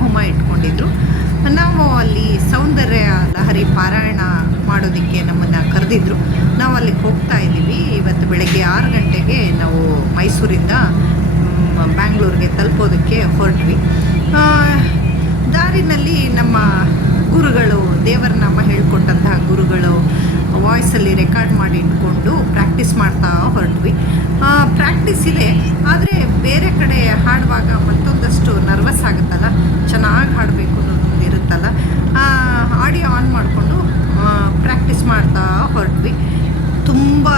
ಹೋಮ ಇಟ್ಕೊಂಡಿದ್ರು. ನಾವು ಅಲ್ಲಿ ಸೌಂದರ್ಯ ಲಹರಿ ಪಾರಾಯಣ ಮಾಡೋದಕ್ಕೆ ನಮ್ಮನ್ನು ಕರೆದಿದ್ರು. ನಾವು ಅಲ್ಲಿಗೆ ಹೋಗ್ತಾ ಇದ್ದೀವಿ. ಇವತ್ತು ಬೆಳಗ್ಗೆ ಆರು ಗಂಟೆಗೆ ನಾವು ಮೈಸೂರಿಂದ ಬ್ಯಾಂಗ್ಳೂರಿಗೆ ತಲುಪೋದಕ್ಕೆ ಹೊರಟ್ವಿ. ದಾರಿನಲ್ಲಿ ನಮ್ಮ ಗುರುಗಳು ದೇವರ ನಾಮ ಹೇಳ್ಕೊಟ್ಟಂತಹ ಗುರುಗಳು ವಾಯ್ಸಲ್ಲಿ ರೆಕಾರ್ಡ್ ಮಾಡಿ ಇಟ್ಕೊಂಡು ಪ್ರಾಕ್ಟೀಸ್ ಮಾಡ್ತಾ ಹೊರಟ್ವಿ. ಪ್ರಾಕ್ಟೀಸ್ ಇದೆ, ಆದರೆ ಬೇರೆ ಕಡೆ ಹಾಡುವಾಗ ಮತ್ತೊಂದಷ್ಟು ನರ್ವಸ್ ಆಗುತ್ತಲ್ಲ? ಚೆನ್ನಾಗಿ ಹಾಡಬೇಕು ಅನ್ನೋದೊಂದು ಇರುತ್ತಲ್ಲ? ಆಡಿಯೋ ಆನ್ ಮಾಡಿಕೊಂಡು ಪ್ರಾಕ್ಟೀಸ್ ಮಾಡ್ತಾ ಹೊರಟ್ವಿ. ತುಂಬ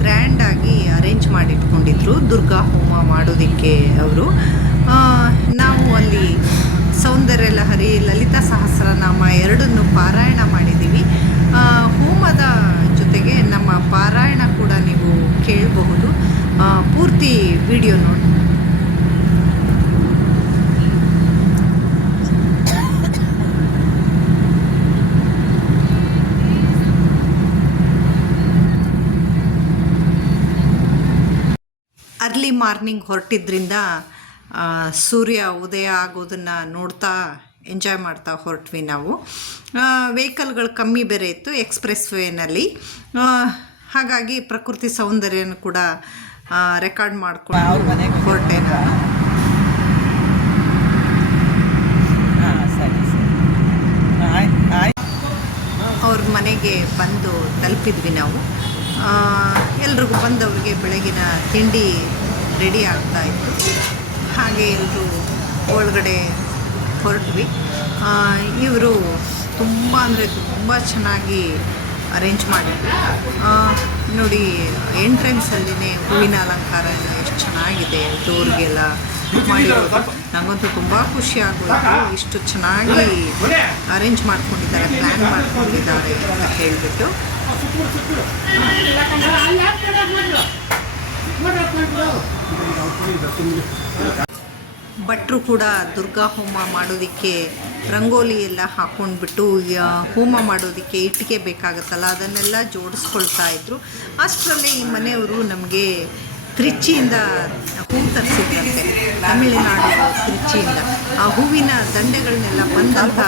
ಗ್ರ್ಯಾಂಡಾಗಿ ಅರೇಂಜ್ ಮಾಡಿಟ್ಕೊಂಡಿದ್ರು. ದುರ್ಗಾ ಹೋಮ ಮಾಡೋದಕ್ಕೆ ಅವರು. ನಾವು ಅಲ್ಲಿ ಸೌಂದರ್ಯ ಲಹರಿ, ಲಲಿತಾ ಸಹಸ್ರನಾಮ ಎರಡನ್ನು ಪಾರಾಯಣ ಮಾಡಿದ್ದೀವಿ. ಹೋಮದ ಜೊತೆಗೆ ನಮ್ಮ ಪಾರಾಯಣ ಕೂಡ ನೀವು ಕೇಳಬಹುದು. ಪೂರ್ತಿ ವಿಡಿಯೋ ನೋಡಿ. ಅರ್ಲಿ ಮಾರ್ನಿಂಗ್ ಹೊರಟಿದ್ರಿಂದ ಸೂರ್ಯ ಉದಯ ಆಗೋದನ್ನು ನೋಡ್ತಾ ಎಂಜಾಯ್ ಮಾಡ್ತಾ ಹೊರಟ್ವಿ ನಾವು. ವೆಹಿಕಲ್ಗಳು ಕಮ್ಮಿ ಬೇರೆ ಇತ್ತು ಎಕ್ಸ್ಪ್ರೆಸ್ ವೇನಲ್ಲಿ ಹಾಗಾಗಿ ಪ್ರಕೃತಿ ಸೌಂದರ್ಯನೂ ಕೂಡ ರೆಕಾರ್ಡ್ ಮಾಡ್ಕೊಂಡು ಅವ್ರ ಮನೆಗೆ ಹಾಂ ಸರಿ ಸರಿ. ಆಯ್ತು ಆಯ್ತು ಅವ್ರ ಮನೆಗೆ ಬಂದು ತಲುಪಿದ್ವಿ ನಾವು. ಎಲ್ರಿಗೂ ಬಂದವ್ರಿಗೆ ಬೆಳಗಿನ ತಿಂಡಿ ರೆಡಿ ಆಗ್ತಾ ಇತ್ತು. ಹಾಗೆ ಎಲ್ಲರೂ ಒಳಗಡೆ ಹೊರಟ್ವಿ. ಇವರು ತುಂಬ ಅಂದರೆ ತುಂಬ ಚೆನ್ನಾಗಿ ಅರೇಂಜ್ ಮಾಡಿದ್ರು. ನೋಡಿ, ಎಂಟ್ರೆನ್ಸಲ್ಲಿನೇ ಹೂವಿನ ಅಲಂಕಾರ ಎಲ್ಲ ಎಷ್ಟು ಚೆನ್ನಾಗಿದೆ ಡೋರ್ಗೆಲ್ಲ ಮಾಡಿರೋದು. ನನಗಂತೂ ತುಂಬ ಖುಷಿ ಆಗೋದು ಇಷ್ಟು ಚೆನ್ನಾಗಿ ಅರೇಂಜ್ ಮಾಡ್ಕೊಂಡಿದ್ದಾರೆ ಪ್ಲ್ಯಾನ್ ಮಾಡ್ಕೊಂಡಿದ್ದಾರೆ ಅಂತ ಹೇಳಿಬಿಟ್ಟು. ಭಟ್ರು ಕೂಡ ದುರ್ಗಾ ಹೋಮ ಮಾಡೋದಕ್ಕೆ ರಂಗೋಲಿ ಎಲ್ಲ ಹಾಕ್ಕೊಂಡ್ಬಿಟ್ಟು ಹೋಮ ಮಾಡೋದಕ್ಕೆ ಇಟ್ಟಿಗೆ ಬೇಕಾಗುತ್ತಲ್ಲ, ಅದನ್ನೆಲ್ಲ ಜೋಡಿಸ್ಕೊಳ್ತಾ ಇದ್ರು. ಅಷ್ಟರಲ್ಲೇ ಈ ಮನೆಯವರು ನಮಗೆ ತ್ರಿಚಿಯಿಂದ ಹೂ ತರಿಸಿದ್ರಂತೆ. ತಮಿಳುನಾಡು ತ್ರಿಚಿಯಿಂದ ಆ ಹೂವಿನ ದಂಡೆಗಳನ್ನೆಲ್ಲ ಬಂದಂಥ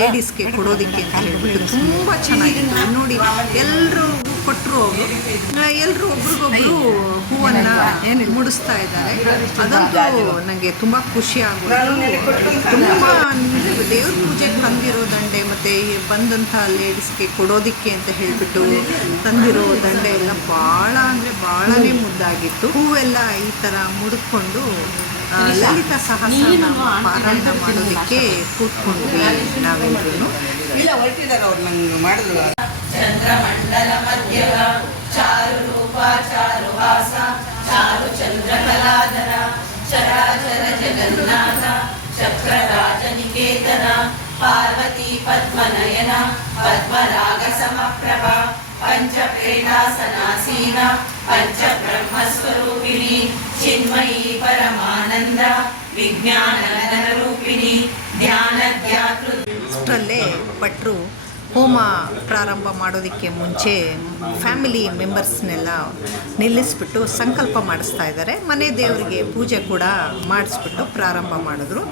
ಲೇಡೀಸ್ಗೆ ಕೊಡೋದಕ್ಕೆ ಅಂತ ಹೇಳ್ಬಿಟ್ಟು ತುಂಬ ಚೆನ್ನಾಗಿತ್ತು. ನೋಡಿ ಎಲ್ಲರೂ ಕೊಟ್ಟರು ಅವರು. ಎಲ್ಲರೂ ಒಬ್ರಿಗೊಬ್ರು ಹೂವನ್ನು ಏನು ಮುಡಿಸ್ತಾ ಇದ್ದಾರೆ, ಅದಂತೂ ನನಗೆ ತುಂಬ ಖುಷಿ ಆಗೋದು ತುಂಬ ದೇವ್ರ ಪೂಜೆಗೆ ತಂದಿರೋ ದಂಡೆ ಮತ್ತು ಬಂದಂಥ ಲೇಡೀಸ್ಗೆ ಕೊಡೋದಕ್ಕೆ ಅಂತ ಹೇಳಿಬಿಟ್ಟು ತಂದಿರೋ ದಂಡೆ ಎಲ್ಲ ಭಾಳ ಅಂದರೆ ಭಾಳನೇ ಮುದ್ದಾಗಿತ್ತು. ಹೂವೆಲ್ಲ ಈ ಥರ ಮುಡಿದ್ಕೊಂಡು ಲಲಿತ ಲಲಿತಾ ಸಹಸ್ರನಾಮ ಪಾರಾಯಣ ಮಾಡೋದಕ್ಕೆ ಕೂತ್ಕೊಂಡ್ವಿ ನಾವೆಲ್ಲರೂ ಇಲ್ಲ ಹೊರಟಿದ್ದಾರೆ ಅವ್ರು, ನಂಗೆ ಮಾಡಿದ್ರು. ಪಾರ್ವತಿ ಪದ್ಮನಯನ ಪದ್ಮರಾಗ ಸಮಪ್ರಭ ಪಂಚಪ್ರೇತಾಸನಾಸೀನ ಪಂಚ ಬ್ರಹ್ಮಸ್ವರೂಪಿಣಿ ಚಿನ್ಮಯಿ ಪರಮಾನಂದ ವಿಜ್ಞಾನ ರೂಪಿಣಿ ಧ್ಯಾನ ಧ್ಯಾತೃ ಅಷ್ಟರಲ್ಲೇ ಭಟ್ರು ಹೋಮ ಪ್ರಾರಂಭ ಮಾಡೋದಕ್ಕೆ ಮುಂಚೆ ಫ್ಯಾಮಿಲಿ ಮೆಂಬರ್ಸ್ನೆಲ್ಲ ನಿಲ್ಲಿಸ್ಬಿಟ್ಟು ಸಂಕಲ್ಪ ಮಾಡಿಸ್ತಾ ಇದ್ದಾರೆ. ಮನೆ ದೇವರಿಗೆ ಪೂಜೆ ಕೂಡ ಮಾಡಿಸ್ಬಿಟ್ಟು ಪ್ರಾರಂಭ ಮಾಡಿದ್ರು.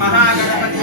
మహాగణపతి మహాగణపతి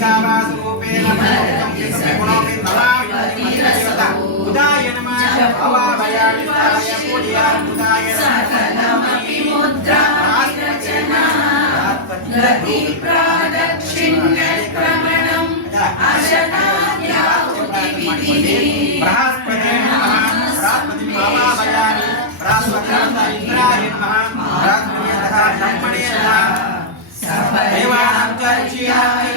ईशावासरूपेण मनोक्तं गुणोऽपि नमामि देवता उदाय नमः अवाभयामि स्थाय पूजयामि उदाय सकलमपि मुद्राविरचना गतिप्रादक्षिण्यक्रमणम् अशनाद्याहुतिविधिः बृहस्पते नमः बृहस्पतिं अवाभयामि बृहस्पतिर्थ इन्द्राय नमः बृहस्पतिर्थ ब्रह्मणे नमः देवानां च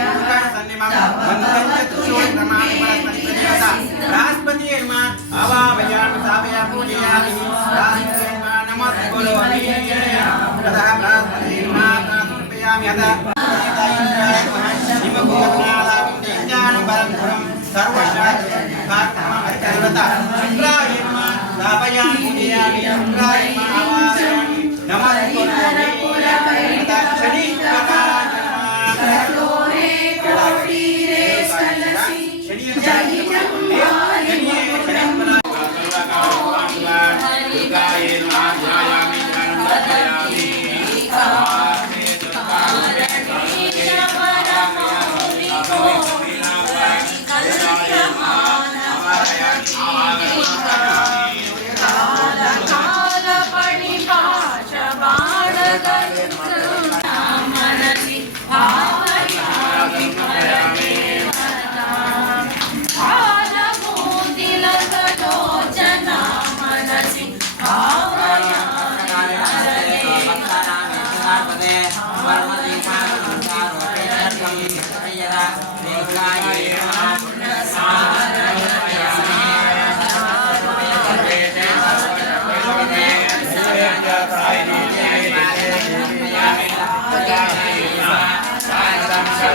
च तुष्योत्तमानि परस्पतिप्रतिपदा बृहस्पतिये नमः अवाभयामि स्थापयामि पूजयामि बृहस्पतिये नमः नमस्कुरोमि ततः बृहस्पतिये नमः समर्पयामि अतः इन्द्राय नमः हिमकुलगुणालाभं दैत्यानं परं गुरुं सर्वशास्त्रभागमहरिकर्वता शुक्राय नमः स्थापयामि पूजयामि शुक्राय नमः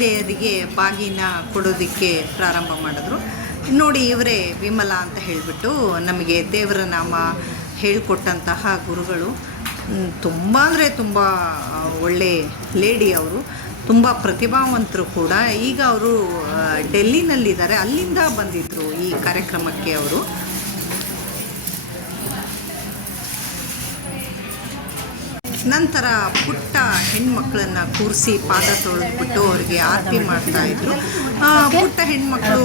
ಮುತ್ತೈದೆಯರಿಗೆ ಬಾಗಿನ ಕೊಡೋದಕ್ಕೆ ಪ್ರಾರಂಭ ಮಾಡಿದ್ರು. ನೋಡಿ ಇವರೇ ವಿಮಲ ಅಂತ ಹೇಳಿಬಿಟ್ಟು ನಮಗೆ ದೇವರ ನಾಮ ಹೇಳಿಕೊಟ್ಟಂತಹ ಗುರುಗಳು. ತುಂಬ ಅಂದರೆ ತುಂಬ ಒಳ್ಳೆ ಲೇಡಿ ಅವರು. ತುಂಬ ಪ್ರತಿಭಾವಂತರು ಕೂಡ. ಈಗ ಅವರು ಡೆಲ್ಲಿನಲ್ಲಿದ್ದಾರೆ. ಅಲ್ಲಿಂದ ಬಂದಿದ್ದರು ಈ ಕಾರ್ಯಕ್ರಮಕ್ಕೆ ಅವರು. ನಂತರ ಪುಟ್ಟ ಹೆಣ್ಮಕ್ಳನ್ನ ಕೂರಿಸಿ ಪಾದ ತೊಳೆದ್ಬಿಟ್ಟು ಅವ್ರಿಗೆ ಆರತಿ ಮಾಡ್ತಾ ಇದ್ರು. ಪುಟ್ಟ ಹೆಣ್ಮಕ್ಳು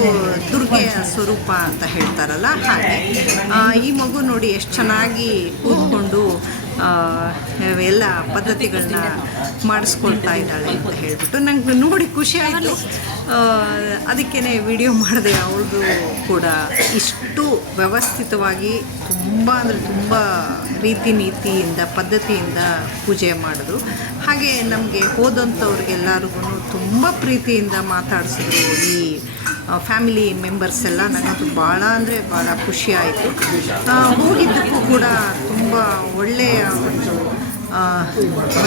ದುರ್ಗೆಯ ಸ್ವರೂಪ ಅಂತ ಹೇಳ್ತಾರಲ್ಲ, ಹಾಗೆ. ಈ ಮಗು ನೋಡಿ ಎಷ್ಟು ಚೆನ್ನಾಗಿ ಕೂತ್ಕೊಂಡು ಎಲ್ಲ ಪದ್ಧತಿಗಳನ್ನ ಮಾಡಿಸ್ಕೊಳ್ತಾ ಇದ್ದಾಳೆ ಅಂತ ಹೇಳ್ಬಿಟ್ಟು ನಂಗೆ ನೋಡಿ ಖುಷಿ ಆಯಿತು. ಅದಕ್ಕೇ ವಿಡಿಯೋ ಮಾಡಿದೆ ಅವಳದು ಕೂಡ ಇಷ್ಟು ವ್ಯವಸ್ಥಿತವಾಗಿ ತುಂಬ ಅಂದರೆ ತುಂಬ ರೀತಿ ನೀತಿಯಿಂದ, ಪದ್ಧತಿಯಿಂದ ಪೂಜೆ ಮಾಡಿದ್ರು ಹಾಗೆ ನಮಗೆ ಹೋದಂಥವ್ರಿಗೆಲ್ಲರಿಗೂ ತುಂಬ ಪ್ರೀತಿಯಿಂದ ಮಾತಾಡಿಸಿದ್ರು ಈ ಫ್ಯಾಮಿಲಿ ಮೆಂಬರ್ಸ್ ಎಲ್ಲ. ನನಗಂತೂ ಭಾಳ ಅಂದರೆ ಭಾಳ ಖುಷಿ ಆಯಿತು. ಹೋಗಿದ್ದಕ್ಕೂ ಕೂಡ ತುಂಬ ಒಳ್ಳೆಯ ಒಂದು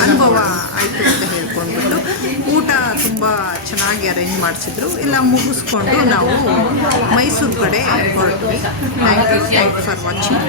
ಅನುಭವ ಆಯಿತು ಅಂತ ಹೇಳ್ಕೊಂಡ್ಬಿಟ್ಟು ಊಟ ತುಂಬ ಚೆನ್ನಾಗಿ ಅರೇಂಜ್ ಮಾಡಿಸಿದ್ರು. ಎಲ್ಲ ಮುಗಿಸ್ಕೊಂಡು ನಾವು ಮೈಸೂರು ಕಡೆ ಹೊರಟ್ವಿ. Thank you thank for watching